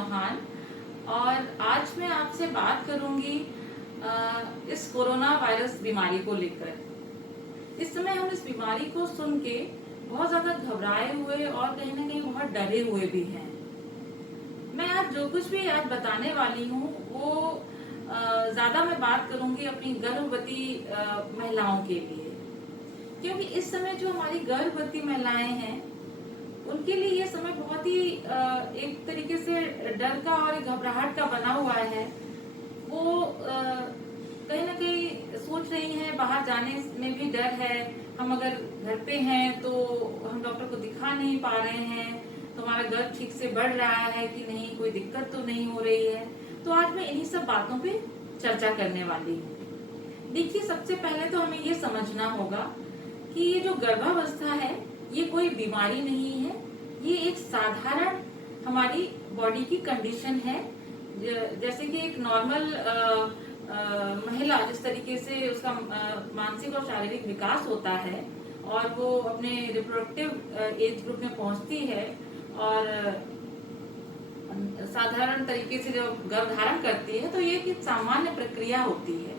चौहान। और आज मैं आपसे बात करूंगी इस कोरोना वायरस बीमारी को लेकर। इस समय हम इस बीमारी को सुन के बहुत ज्यादा घबराए हुए और कहीं ना कहीं बहुत डरे हुए भी हैं। मैं आज जो कुछ भी आज बताने वाली हूँ वो ज्यादा मैं बात करूंगी अपनी गर्भवती महिलाओं के लिए, क्योंकि इस समय जो हमारी गर्भवती महिलाएं हैं उनके लिए ये समय बहुत ही एक तरीके से डर का और घबराहट का बना हुआ है। वो कहीं ना कहीं सोच रही हैं, बाहर जाने में भी डर है, हम अगर घर पे हैं तो हम डॉक्टर को दिखा नहीं पा रहे हैं, तो हमारा गर्भ ठीक से बढ़ रहा है कि नहीं, कोई दिक्कत तो नहीं हो रही है। तो आज मैं इन्हीं सब बातों पे चर्चा करने वाली हूँ। देखिए, सबसे पहले तो हमें ये समझना होगा कि ये जो गर्भावस्था है ये कोई बीमारी नहीं है, ये एक साधारण हमारी बॉडी की कंडीशन है। जैसे कि एक नॉर्मल महिला जिस तरीके से उसका मानसिक और शारीरिक विकास होता है और वो अपने रिप्रोडक्टिव एज ग्रुप में पहुंचती है और साधारण तरीके से जो गर्भ धारण करती है, तो ये एक सामान्य प्रक्रिया होती है।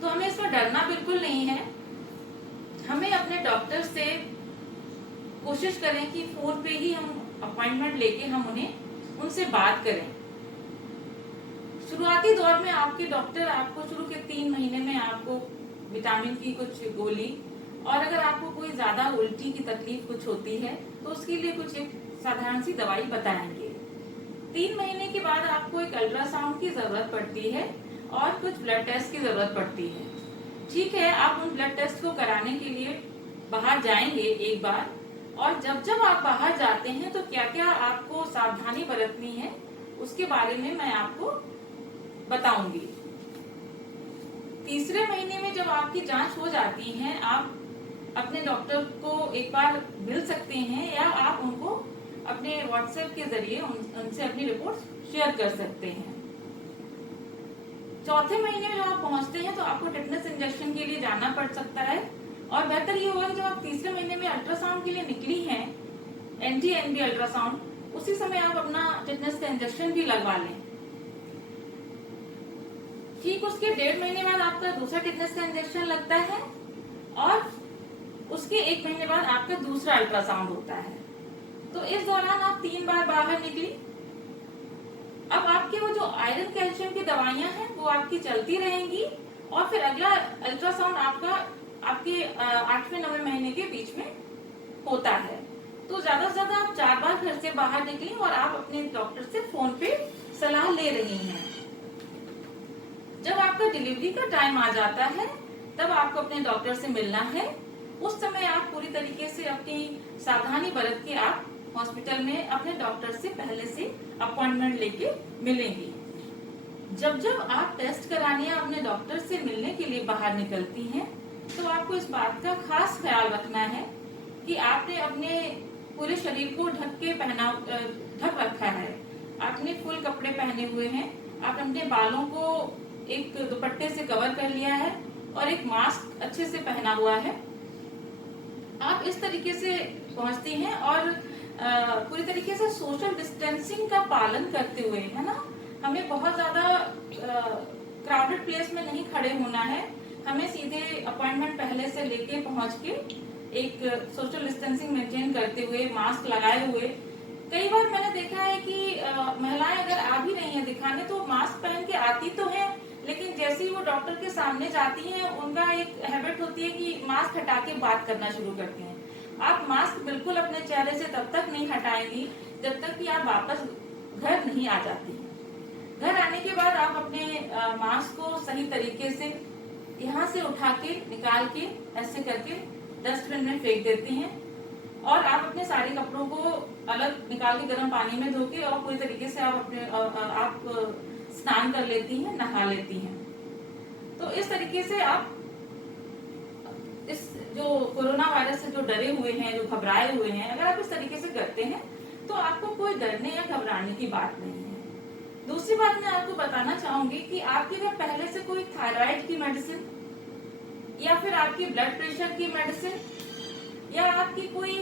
तो हमें इसमें डरना बिल्कुल नहीं है। हमें अपने डॉक्टर से कोशिश करें कि फोन पे ही हम अपॉइंटमेंट लेके हम उनसे बात करें। शुरुआती दौर में आपके डॉक्टर आपको शुरू के 3 महीने में आपको विटामिन की कुछ गोली, और अगर आपको कोई ज्यादा उल्टी की तकलीफ कुछ होती है तो उसके लिए कुछ एक साधारण सी दवाई बताएंगे। 3 महीने के बाद आपको एक अल्ट्रासाउंड की जरूरत पड़ती है और कुछ ब्लड टेस्ट की जरूरत पड़ती है। ठीक है, आप उन ब्लड टेस्ट को कराने के लिए बाहर जाएंगे एक बार, और जब जब आप बाहर जाते हैं तो क्या क्या आपको सावधानी बरतनी है उसके बारे में मैं आपको बताऊंगी। तीसरे महीने में जब आपकी जांच हो जाती है, आप अपने डॉक्टर को एक बार मिल सकते हैं या आप उनको अपने व्हाट्सएप के जरिए उनसे अपनी रिपोर्ट शेयर कर सकते हैं। चौथे महीने में जब आप पहुंचते हैं तो आपको टेटनस इंजेक्शन के लिए जाना पड़ सकता है, और बेहतर ये होगा कि जब आप तीसरे महीने में अल्ट्रासाउंड के लिए निकली हैं, NT-NB अल्ट्रासाउंड, उसी समय आप अपना टेटनस का इंजेक्शन भी लगवा लें। ठीक उसके 1.5 महीने बाद आपका दूसरा टेटनस का इंजेक्शन लगता है और उसके 1 महीने बाद आपका दूसरा अल्ट्रासाउंड होता है। तो इस दौरान आप 3 बार बाहर निकली। अब आपके वो जो आयरन कैल्शियम की दवाइयां हैं वो आपकी चलती रहेंगी, और फिर अगला अल्ट्रासाउंड आपका आपके 8वें-9वें महीने के बीच में होता है। तो ज्यादा से ज्यादा आप 4 बार घर से बाहर निकली और आप अपने डॉक्टर से फोन पे सलाह ले रही हैं। जब आपका डिलीवरी का टाइम आ जाता है तब आपको अपने डॉक्टर से मिलना है। उस समय आप पूरी तरीके से अपनी सावधानी बरत के आप हॉस्पिटल में अपने डॉक्टर से पहले से अपॉइंटमेंट लेके मिलेंगी। जब जब आप टेस्ट कराने या अपने डॉक्टर से मिलने के लिए बाहर निकलती हैं तो आपको इस बात का खास ख्याल रखना है कि आपने अपने पूरे शरीर को ढक रखा है। आपने फुल कपड़े पहने हुए हैं, आप अपने बालों को एक दुपट्टे से कवर कर लिया है और एक मास्क अच्छे से पहना हुआ है। आप इस तरीके से पहुंचती हैं और पूरी तरीके से सोशल डिस्टेंसिंग का पालन करते हुए, है ना, हमें बहुत ज्यादा क्राउडेड प्लेस में नहीं खड़े होना है। हमें सीधे अपॉइंटमेंट पहले से लेके पहुंच के एक सोशल डिस्टेंसिंग मेंटेन करते हुए, मास्क लगाए हुए। कई बार मैंने देखा है कि महिलाएं अगर आ भी रही हैं दिखाने तो मास्क पहन के आती तो है, लेकिन जैसे ही वो डॉक्टर के सामने जाती हैं उनका एक हैबिट होती है कि मास्क हटा के बात करना शुरू करती हैं। आप मास्क बिल्कुल अपने चेहरे से तब तक नहीं हटाएंगी जब तक कि आप वापस घर नहीं आ जाती। घर आने के बाद आप अपने मास्क को सही तरीके से यहाँ से उठा के निकाल के ऐसे करके डस्टबिन में फेंक देती हैं, और आप अपने सारे कपड़ों को अलग निकाल के गर्म पानी में धो के और पूरी तरीके से आप स्नान कर लेती हैं, नहा लेती हैं। तो इस तरीके से आप इस जो कोरोना वायरस से जो डरे हुए हैं, जो घबराए हुए हैं, अगर आप इस तरीके से करते हैं तो आपको कोई डरने या घबराने की बात नहीं है। दूसरी बात मैं आपको बताना चाहूंगी कि आपकी अगर पहले से कोई थायराइड की मेडिसिन या फिर आपकी ब्लड प्रेशर की मेडिसिन या आपकी कोई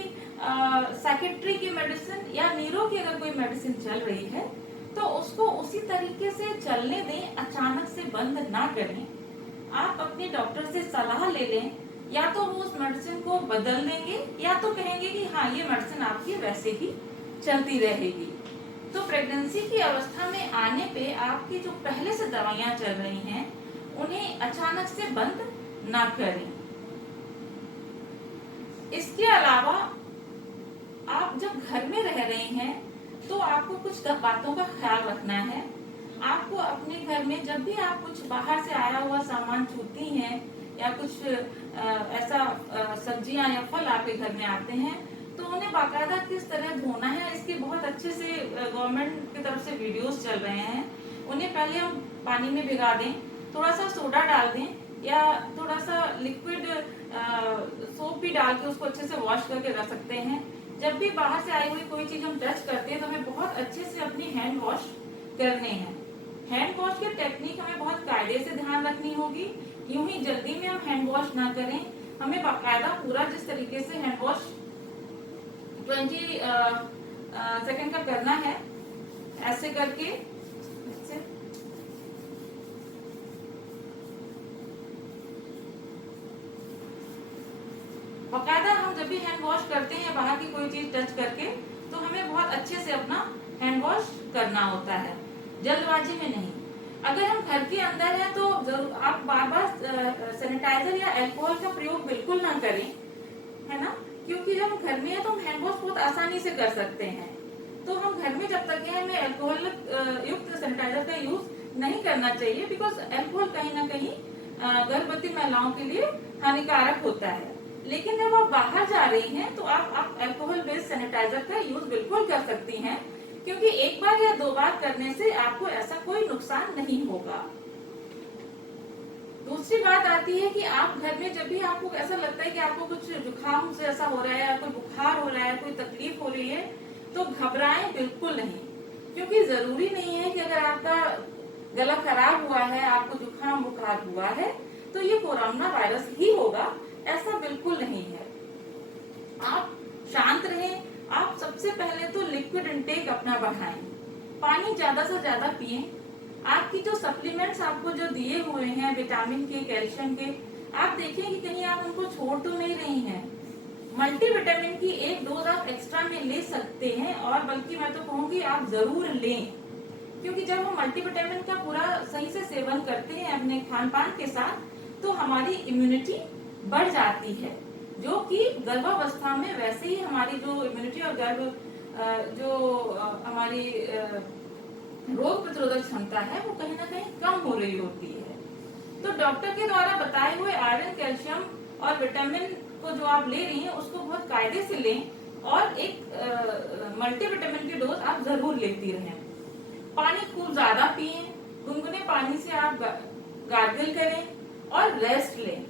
साइकेट्री की मेडिसिन या नीरो की अगर कोई मेडिसिन चल रही है तो उसको उसी तरीके से चलने दें, अचानक से बंद ना करें। आप अपने डॉक्टर से सलाह ले लें, या तो वो उस मेडिसिन को बदल देंगे या तो कहेंगे कि हाँ ये मेडिसिन आपकी वैसे ही चलती रहेगी। तो प्रेगनेंसी की अवस्था में आने पे आपकी जो पहले से दवाइयां चल रही हैं उन्हें अचानक से बंद ना करें। इसके अलावा आप जब घर में रह रहे हैं तो आपको कुछ बातों का ख्याल रखना है। आपको अपने घर में जब भी आप कुछ बाहर से आया हुआ सामान छूती हैं या कुछ ऐसा सब्जियां या फल आपके घर में आते हैं तो उन्हें बाकायदा किस तरह धोना है, इसके बहुत अच्छे से गवर्नमेंट की तरफ से वीडियोस चल रहे हैं। उन्हें पहले हम पानी में भिगा दें, थोड़ा सा सोडा डाल दें या थोड़ा सा लिक्विड सोप भी डाल के उसको अच्छे से वॉश करके रख सकते हैं। जब भी बाहर से आई हुई कोई चीज हम टच करते हैं तो हमें बहुत अच्छे से अपनी हैंड वॉश करने हैं। हैंड वॉश की टेक्निक हमें बहुत कायदे से ध्यान रखनी होगी। यूं ही जल्दी में हम हैंड वॉश ना करें, हमें बाकायदा पूरा जिस तरीके से हैंड वॉश 20 सेकंड का करना है, ऐसे करके बाकायदा हम जब भी हैंड वॉश करते हैं बाहर की कोई चीज टच करके तो हमें बहुत अच्छे से अपना हैंड वॉश करना होता है, जल्दबाजी में नहीं। अगर हम घर के अंदर हैं तो जरूर आप बार बार सैनिटाइजर या अल्कोहल का प्रयोग बिल्कुल ना करें, है ना, क्योंकि जब हम घर में है तो हम हैंड वॉश बहुत आसानी से कर सकते हैं। तो हम घर में जब तक है हमें अल्कोहल युक्त सैनिटाइजर का यूज नहीं करना चाहिए, बिकॉज अल्कोहल कहीं ना कहीं गर्भवती महिलाओं के लिए हानिकारक होता है। लेकिन जब आप बाहर जा रही हैं तो आप अल्कोहल बेस्ड सैनिटाइजर का यूज बिल्कुल कर सकती हैं, क्योंकि एक बार या 2 बार करने से आपको ऐसा कोई नुकसान नहीं होगा। दूसरी बात आती है कि आप घर में जब भी आपको ऐसा लगता है कि आपको कुछ जुकाम से ऐसा हो रहा है या कोई बुखार हो रहा है, कोई तकलीफ हो रही है, तो घबराएं बिल्कुल नहीं। क्योंकि जरूरी नहीं है कि अगर आपका गला खराब हुआ है, आपको जुकाम बुखार हुआ है तो ये कोरोना वायरस ही होगा, ऐसा बिल्कुल नहीं है। आप शांत रहें। आप सबसे पहले तो लिक्विड इनटेक अपना बढ़ाएं, पानी ज्यादा से ज्यादा पिएं। आपकी जो सप्लीमेंट्स आपको जो दिए हुए हैं विटामिन के, कैल्शियम के, आप देखें कि कहीं आप उनको छोड़ तो नहीं रही हैं। मल्टीविटामिन की 1 डोज आप एक्स्ट्रा में ले सकते हैं, और बल्कि मैं तो कहूंगी आप जरूर लें, क्योंकि जब हम मल्टीविटामिन का पूरा सही से सेवन करते हैं अपने खान पान के साथ तो हमारी इम्यूनिटी बढ़ जाती है, जो कि गर्भावस्था में वैसे ही हमारी जो इम्यूनिटी और जो हमारी रोग प्रतिरोधक क्षमता है वो कहीं ना कहीं कम हो रही होती है। तो डॉक्टर के द्वारा बताए हुए आयरन, कैल्शियम और विटामिन को जो आप ले रही हैं उसको बहुत कायदे से लें, और एक मल्टीविटामिन की डोज आप जरूर लेती रहें। पानी खूब ज्यादा पिए, गुनगुने पानी से आप गार्गल करें और रेस्ट लें।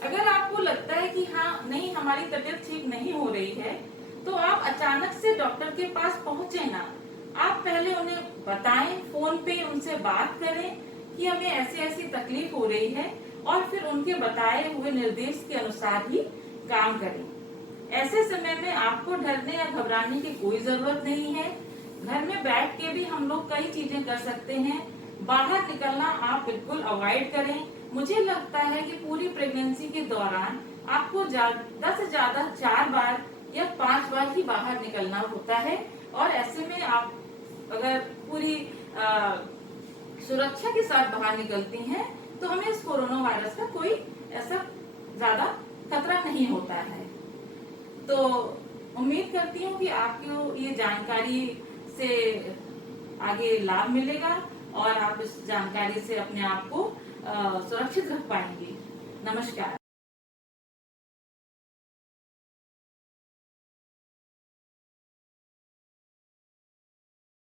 अगर आपको लगता है कि हाँ नहीं हमारी तबीयत ठीक नहीं हो रही है तो आप अचानक से डॉक्टर के पास पहुंचे ना, आप पहले उन्हें बताएं, फोन पे उनसे बात करें कि हमें ऐसी ऐसी तकलीफ हो रही है, और फिर उनके बताए हुए निर्देश के अनुसार ही काम करें। ऐसे समय में आपको डरने या घबराने की कोई जरूरत नहीं है। घर में बैठ के भी हम लोग कई चीजें कर सकते हैं, बाहर निकलना आप बिल्कुल अवॉइड करें। मुझे लगता है कि पूरी प्रेगनेंसी के दौरान आपको ज्यादा से ज्यादा 4 बार या 5 बार ही बाहर निकलना होता है, और ऐसे में आप अगर पूरी सुरक्षा के साथ बाहर निकलती हैं तो हमें इस कोरोना वायरस का कोई ऐसा ज्यादा खतरा नहीं होता है। तो उम्मीद करती हूँ कि आपको ये जानकारी से आगे लाभ मिलेगा और आप इस जानकारी से अपने आप को सुरक्षित रख पाएंगे। नमस्कार।